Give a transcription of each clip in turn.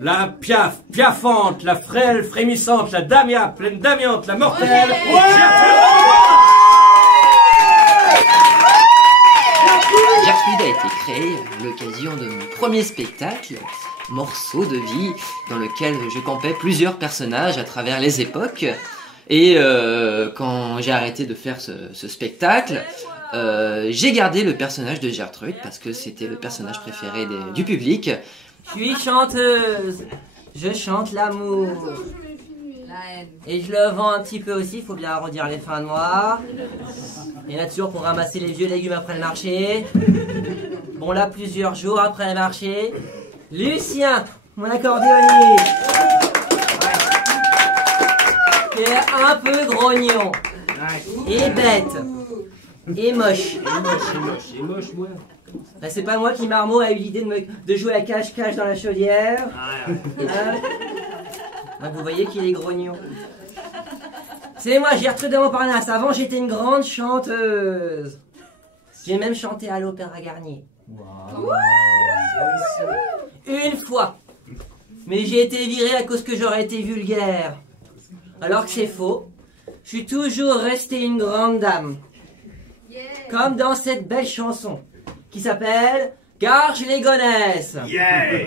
La piaf, piaffante, la frêle, frémissante, la damia, pleine d'amiante, la mortelle. Gertrude a été créée à l'occasion de mon premier spectacle, Morceaux de vie, dans lequel je campais plusieurs personnages à travers les époques. Et quand j'ai arrêté de faire ce spectacle, j'ai gardé le personnage de Gertrude parce que c'était le personnage préféré du public. Je suis chanteuse, je chante l'amour. Et je le vends un petit peu aussi, faut bien arrondir les fins de mois. Il y en a toujours pour ramasser les vieux légumes après le marché. Bon là, plusieurs jours après le marché. Lucien, mon accordéoniste, qui est un peu grognon, et bête, et moche. Et moche, moi. Ben, c'est pas moi qui, Marmot, a eu l'idée de jouer à cache-cache dans la chaudière. Donc vous voyez qu'il est grognon. C'est moi, Gertrude de Montparnasse. Avant, j'étais une grande chanteuse. J'ai même chanté à l'Opéra Garnier. Wow. Une fois. Mais j'ai été virée à cause que j'aurais été vulgaire. Alors que c'est faux. Je suis toujours restée une grande dame. Comme dans cette belle chanson qui s'appelle Garges les Gonesses. Yeah.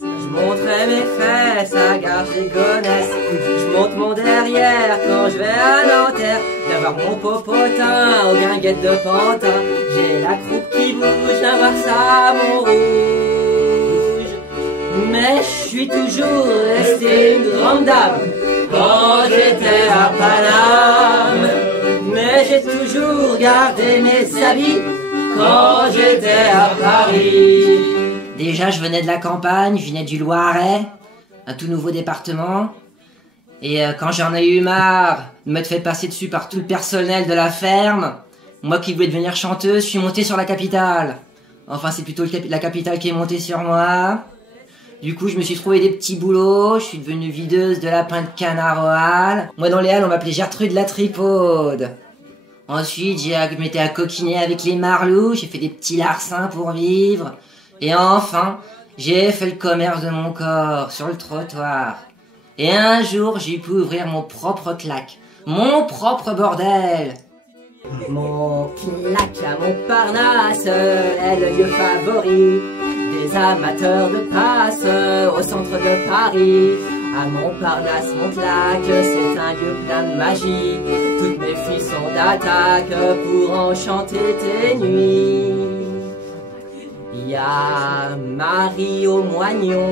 Je montrais mes fesses à Garges les Gonesses. Je monte mon derrière quand je vais à Nanterre. Viens voir mon popotin aux guinguettes de pantin. J'ai la croupe qui bouge, viens voir ça mon rouge. Mais je suis toujours restée une grande dame quand j'étais à Paname. Mais j'ai toujours gardé mes habits quand j'étais à Paris. Déjà je venais de la campagne, je venais du Loiret, un tout nouveau département. Et quand j'en ai eu marre de m'être fait passer dessus par tout le personnel de la ferme, moi qui voulais devenir chanteuse, je suis montée sur la capitale. Enfin c'est plutôt la capitale qui est montée sur moi. Du coup, je me suis trouvé des petits boulots, je suis devenue videuse de lapins de canard aux halles. Moi, dans les halles, on m'appelait Gertrude la tripaude. Ensuite, je m'étais à coquiner avec les marlous, j'ai fait des petits larcins pour vivre. Et enfin, j'ai fait le commerce de mon corps sur le trottoir. Et un jour, j'ai pu ouvrir mon propre claque, mon propre bordel. Mon claque à Montparnasse est le lieu favori des amateurs de passe au centre de Paris. À Montparnasse, mon claque, c'est un lieu plein de magie. Toutes mes filles sont d'attaque pour enchanter tes nuits. Il y a Marie au moignon,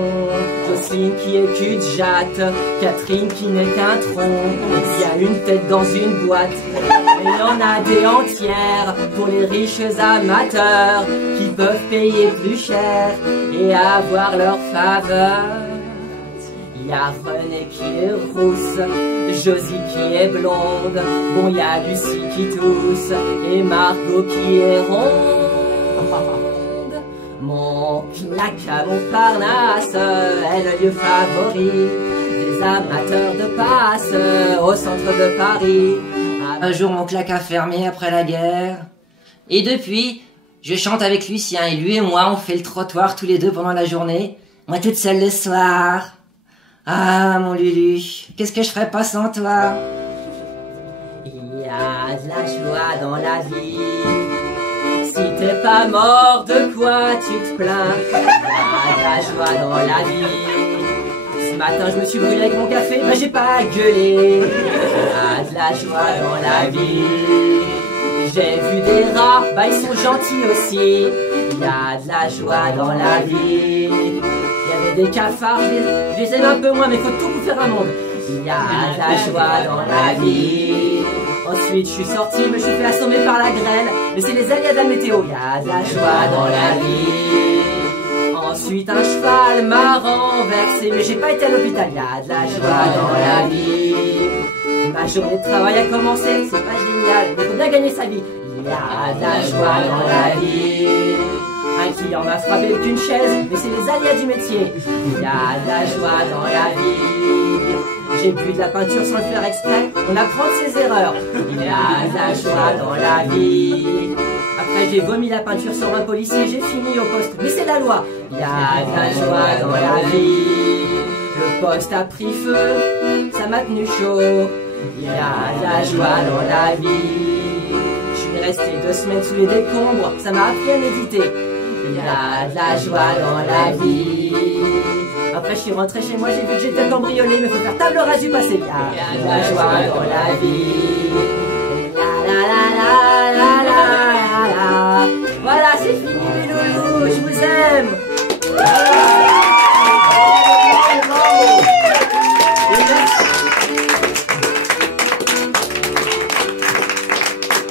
Jocelyne qui est cul de jatte, Catherine qui n'est qu'un tronc. Il y a une tête dans une boîte, et il y en a des entières pour les riches amateurs qui peuvent payer plus cher et avoir leur faveur. Il y a Renée qui est rousse, Josie qui est blonde, bon il y a Lucie qui tousse et Margot qui est ronde. Mon claque à Montparnasse est le lieu favori des amateurs de passe au centre de Paris. Un jour mon claque a fermé après la guerre. Et depuis, je chante avec Lucien et lui et moi on fait le trottoir tous les deux pendant la journée. Moi toute seule le soir. Ah mon Lulu, qu'est-ce que je ferais pas sans toi? Il y a de la joie dans la vie. Si t'es pas mort, de quoi tu te plains? Il y a de la joie dans la vie. Ce matin je me suis brûlé avec mon café, mais j'ai pas gueulé. Il y a de la joie dans la vie. J'ai vu des rats, bah ils sont gentils aussi. Il y a de la joie dans la vie. Il y avait des cafards, je les aime un peu moins, mais faut tout pour faire un monde. Il y a de la joie dans la vie. Ensuite je suis sorti, mais je suis fait assommer par la grêle. Mais c'est les aléas de la météo. Il y a de la joie dans la vie. Ensuite un cheval m'a renversé, mais j'ai pas été à l'hôpital. Il y a de la joie dans la vie. Ma journée de travail a commencé, c'est pas génial, mais faut bien gagner sa vie. Il y a de la joie dans la vie. Un client m'a frappé avec une chaise, mais c'est les aléas du métier. Il y a de la joie dans la vie. J'ai bu de la peinture sans le faire exprès, on apprend de ses erreurs. Il y a de la joie dans la vie. J'ai vomi la peinture sur un policier, j'ai fini au poste, mais c'est la loi. Il y a de la joie dans la vie. Le poste a pris feu, ça m'a tenu chaud. Il y a de la joie dans la vie. Je suis resté 2 semaines sous les décombres, ça m'a appris à méditer. Il y a de la joie dans la vie. Après je suis rentré chez moi, j'ai vu que j'étais cambriolé, mais faut faire table rase du passé. Il y a de la joie dans la vie. La la la la la la la. Voilà, c'est fini mes loulous, je vous aime.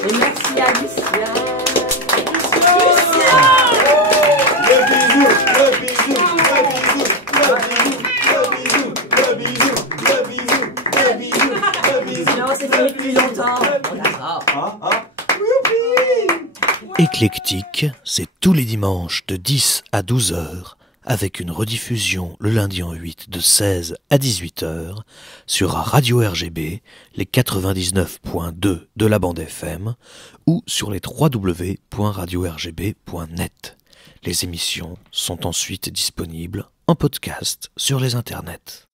Et merci à Lucien. Sinon, c'est fini depuis longtemps. Éclectique, c'est tous les dimanches de 10 à 12 heures, avec une rediffusion le lundi en 8 de 16 à 18 heures sur Radio RGB, les 99.2 de la bande FM ou sur les www.radiorgb.net. Les émissions sont ensuite disponibles en podcast sur les internets.